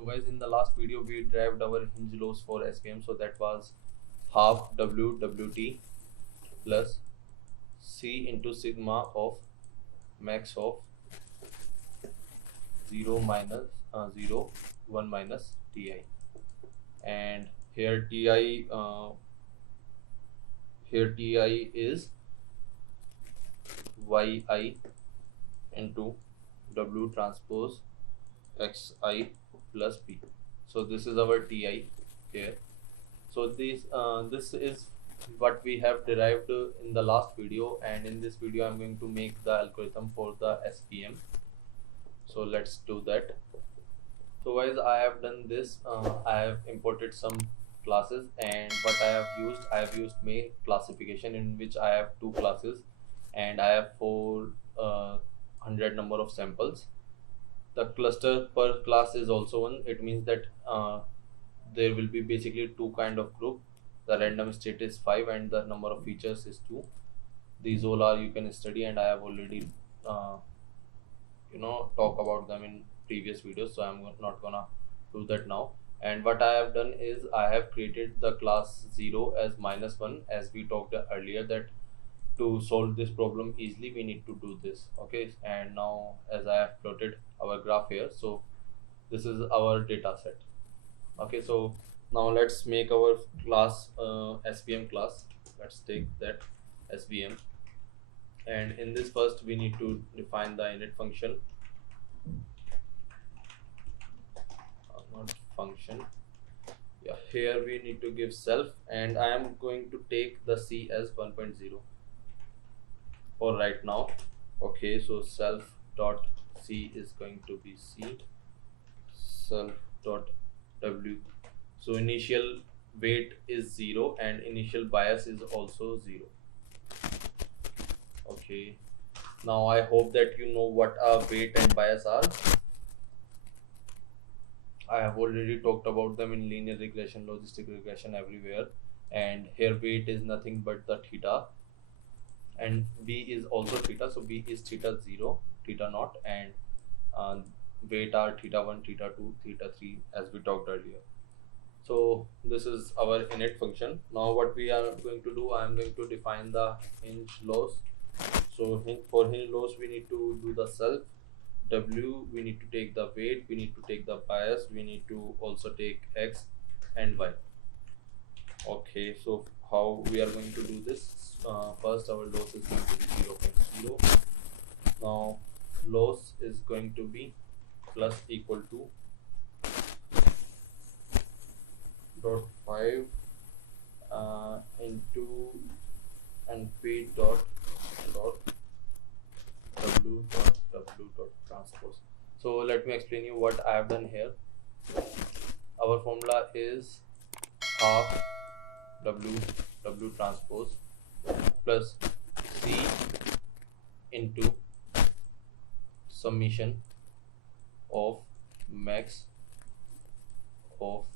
So guys, in the last video we derived our hinge loss for SVM, so that was half WWT plus C into sigma of max of 0 minus 0 1 minus Ti, and here Ti is Yi into W transpose Xi plus P. So this is our Ti here. So this is what we have derived in the last video, and in this video I'm going to make the algorithm for the SVM. So let's do that. So guys, I have done this. I have imported some classes, and what I have used main classification, in which I have two classes and I have 400 number of samples. The cluster per class is also one. It means that there will be basically two kind of group. The random state is 5 and the number of features is 2. These all are you can study, and I have already talk about them in previous videos, so I'm not gonna do that now. And what I have done is I have created the class 0 as -1, as we talked earlier, that to solve this problem easily we need to do this. Okay, and now as I have plotted our graph here, so this is our data set. Okay, so now let's make our class SVM class. Let's take that SVM, and in this first we need to define the init function, not function. Yeah, here we need to give self, and I am going to take the C as 1.0 for right now. Okay, so self dot C is going to be C, self dot W. So initial weight is 0 and initial bias is also 0. Okay, now I hope that you know what weight and bias are. I have already talked about them in linear regression, logistic regression, everywhere. And here weight is nothing but the theta, and B is also theta, so B is theta 0, theta naught, and weight are theta 1, theta 2, theta 3, as we talked earlier. So this is our init function. Now what we are going to do, I am going to define the hinge loss. So for hinge loss we need to do the self W, we need to take the weight, we need to take the bias, we need to also take X and Y. Okay, so how we are going to do this? First our loss is going to be 0.0. Now loss is going to be plus equal to dot 5 into np dot w dot transpose. So let me explain you what I have done here. Our formula is half w transpose plus C into summation of max of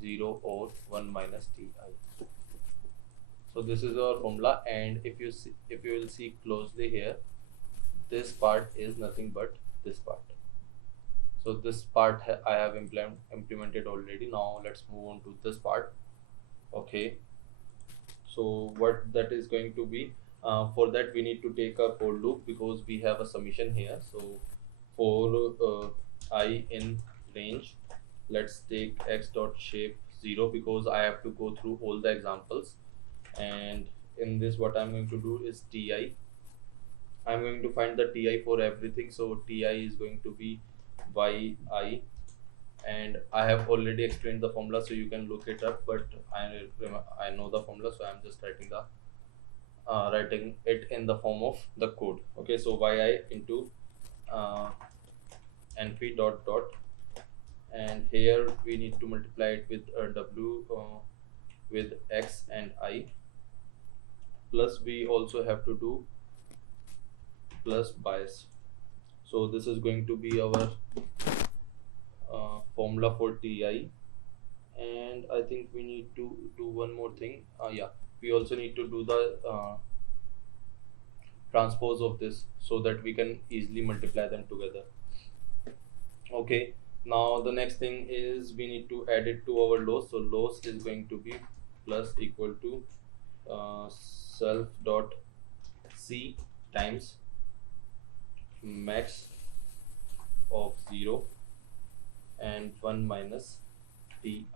0 or 1 minus Ti. So this is our formula, and if you will see closely here, this part is nothing but this part. So this part I have implemented already. Now let's move on to this part. Okay, so what that is going to be, for that we need to take a for loop, because we have a summation here. So for I in range, let's take X dot shape 0, because I have to go through all the examples. And in this what I'm going to do is Ti. I'm going to find the Ti for everything. So Ti is going to be Yi, and I have already explained the formula, so you can look it up, but I know the formula, so I'm just writing it in the form of the code. Okay, so Yi into np dot dot, and here we need to multiply it with W with X and I, plus we also have to do plus bias. So this is going to be our formula for Ti, and I think we need to do one more thing. Yeah, we also need to do the transpose of this, so that we can easily multiply them together. Okay, Now the next thing is we need to add it to our loss. So loss is going to be plus equal to self dot c times max of 0 and 1 minus ti.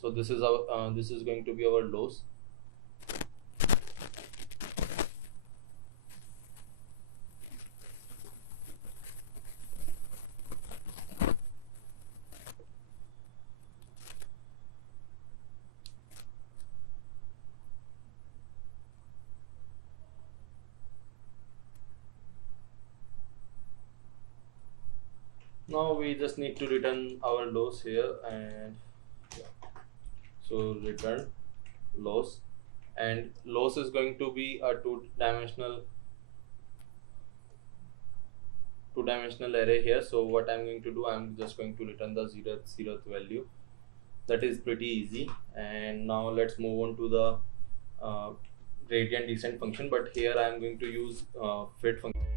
So this is our this is going to be our loss. Now we just need to return our loss here, and yeah. So return loss, and loss is going to be a two-dimensional array here. So what I'm going to do, I'm just going to return the zeroth value. That is pretty easy. And now let's move on to the gradient descent function, but here I'm going to use fit function.